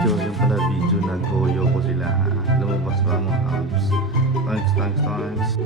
video, yung pala video na goyo ko sila. Lumabas ba mga abs? Thanks.